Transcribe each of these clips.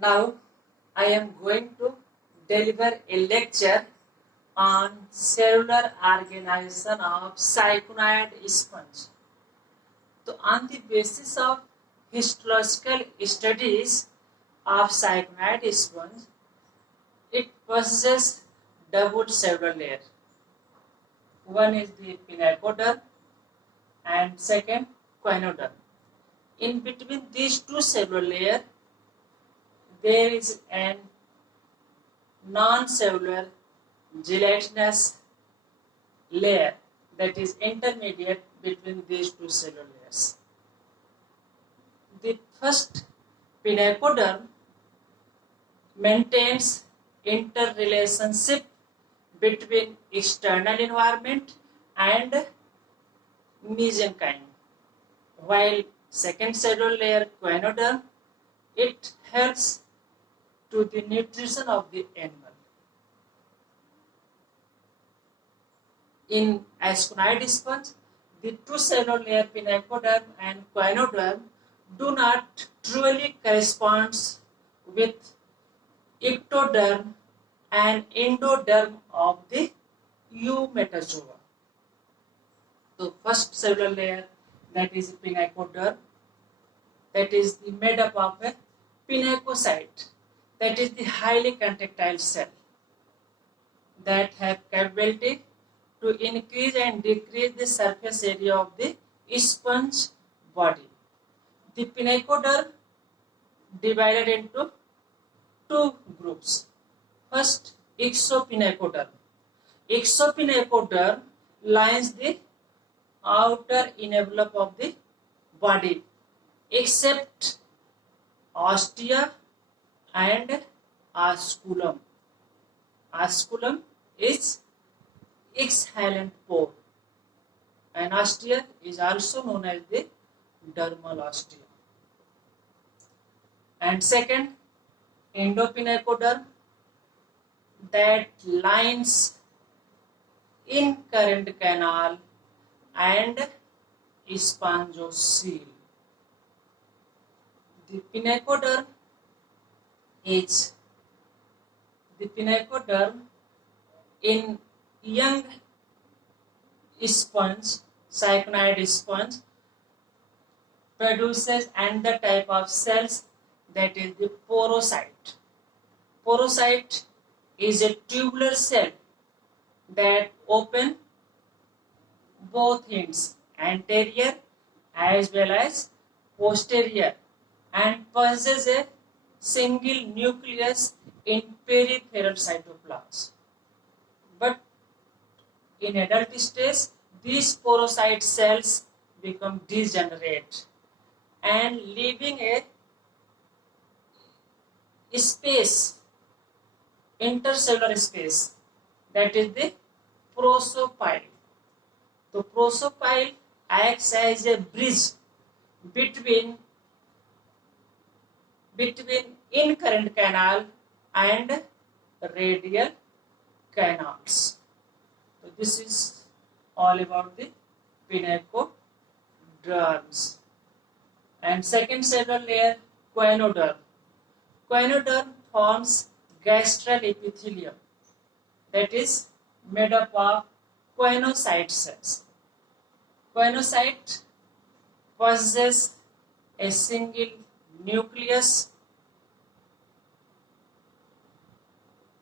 Now I am going to deliver a lecture on cellular organization of cycloid sponge. So on the basis of histological studies of cycloid sponge, it possesses double cellular layer. One is the pinacoderm and second choanoderm. In between these two cellular layers, there is an non-cellular gelatinous layer that is intermediate between these two cellular layers. The first pinacoderm maintains interrelationship between external environment and mesenchyme, while second cellular layer choanoderm, it helps to the nutrition of the animal. In asconide sponge, the two cellular layer pinacoderm and choanoderm do not truly correspond with ectoderm and endoderm of the eumetazoa. So first cellular layer, that is pinacoderm, that is made up of a pinacocyte, that is the highly contractile cell that have capability to increase and decrease the surface area of the sponge body. The pinacoderm divided into two groups. First, exopinacoderm. Exopinacoderm lines the outer envelope of the body except ostia and osculum. Osculum is exhalent pore and ostia is also known as the dermal ostia. And second, endopinacoderm that lines incurrent canal and spongocoel. The pinacoderm in young sponge, cycloid sponge, produces another type of cells, that is the porocyte. Porocyte is a tubular cell that open both ends, anterior as well as posterior, and possesses a single nucleus in peripheral cytoplasm. But in adult stage, these porocyte cells become degenerate and leaving a space, intercellular space, that is the prosopyle. The prosopyle acts as a bridge between incurrent canal and radial canals. So this is all about the pinacoderms. And second cellular layer, choanoderm. Choanoderm forms gastral epithelium that is made up of choanocyte cells. Choanocyte possesses a single nucleus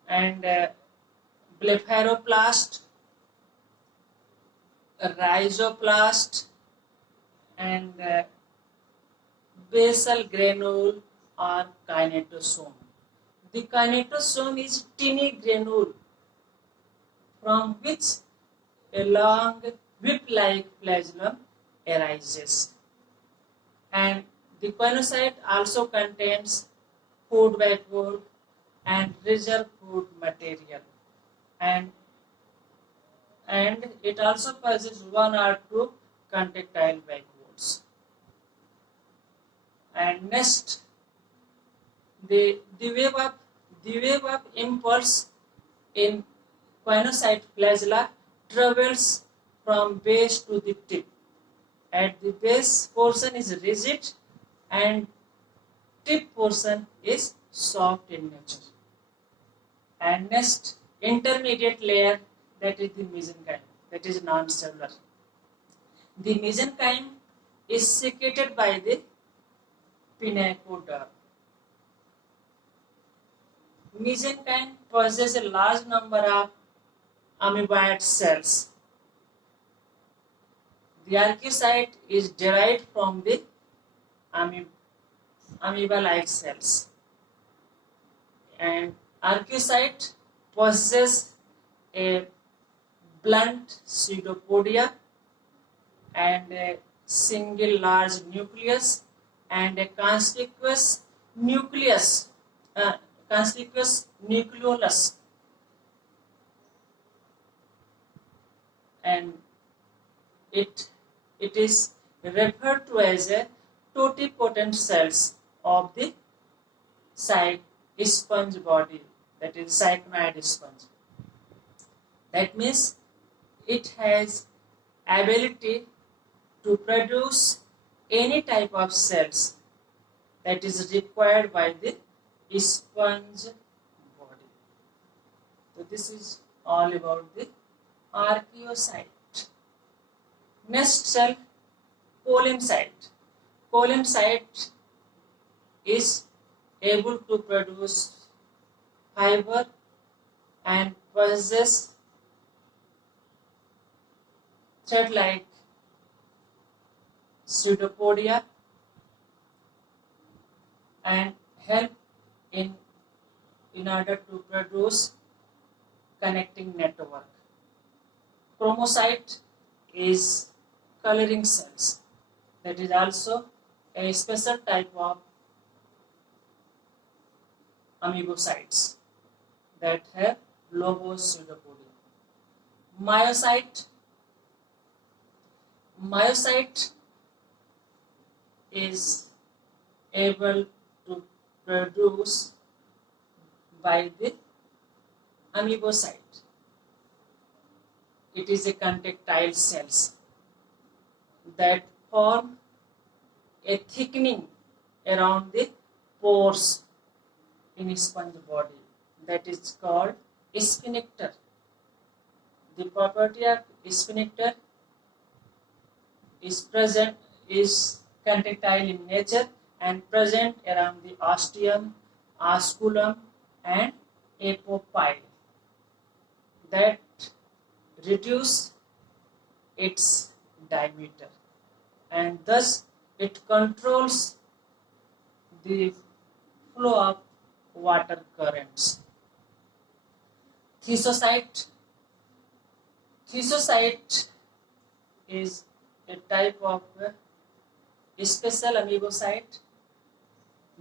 and blepharoplast, rhizoplast, and basal granule or kinetosome. The kinetosome is tiny granule from which a long whip-like flagellum arises. And the choanocyte also contains food vacuole and reserve food material. And it also possesses one or two contractile vacuoles. And next, the wave of impulse in choanocyte flagella travels from base to the tip. At the base portion is rigid and tip portion is soft in nature. And next, intermediate layer, that is the mesenchyme, that is non-cellular. The mesenchyme is secreted by the pinacoderm. Mesenchyme possesses a large number of amoeboid cells. The archaeocyte is derived from the amoeba-like cells. And archaeocyte possesses a blunt pseudopodia and a single large nucleus and a conspicuous nucleolus, and it is referred to as a totipotent cells of the sponge body, that is cycnoid sponge. That means it has ability to produce any type of cells that is required by the sponge body. So this is all about the archaeocyte. Next cell, collemcyte. Collemcyte is able to produce fiber and possess thread-like pseudopodia and help in order to produce connecting network. Chromocyte is coloring cells. That is also a special type of amoebocytes that have lobose pseudopodia. Myocyte is able to produce by the amoebocyte. It is a contractile cells that form a thickening around the pores in sponge body, that is called sphincter. The property of sphincter is contractile in nature and present around the ostium, osculum and apopyle, that reduce its diameter and thus it controls the flow of water currents. Schizocyte is a type of special amoebocyte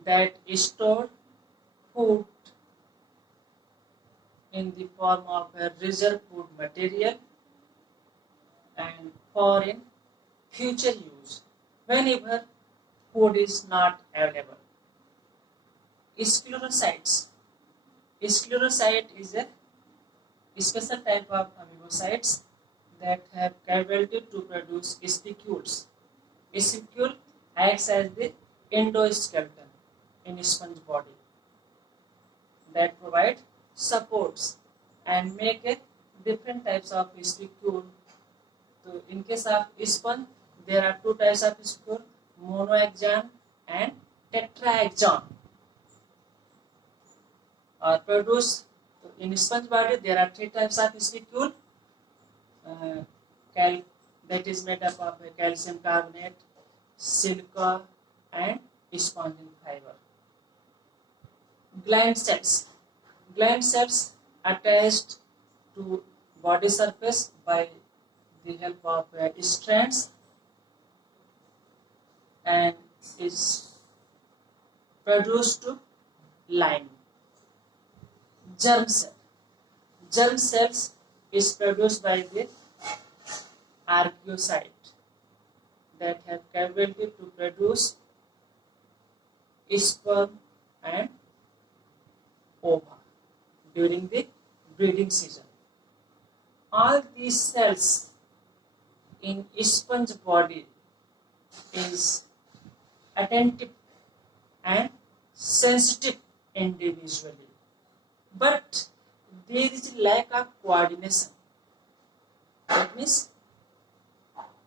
that store food in the form of a reserve food material and for in future use whenever food is not available. Sclerocyte is a special type of amoebocytes that have capability to produce spicules. Spicule acts as the endoskeleton in sponge body that provide supports and make a different types of spicule. So in case of sponge, there are two types of spicule, monoaxon and tetraxon. Are produced in sponge body. There are three types of spicule. That is made up of calcium carbonate, silica and spongin fiber. Gland cells attached to body surface by the help of strands and is produced to line. Germ cells is produced by the archaeocyte that have capability to produce sperm and ova during the breeding season. All these cells in sponge body is attentive and sensitive individually, but there is lack of coordination. That means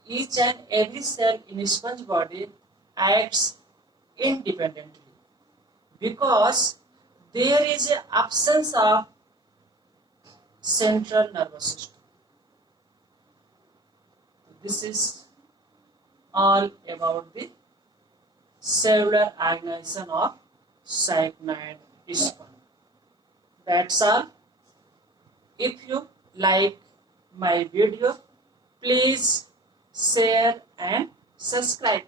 each and every cell in sponge body acts independently because there is an absence of central nervous system. This is all about the cellular organization of cycloid sponge. That's all. If you like my video, please share and subscribe.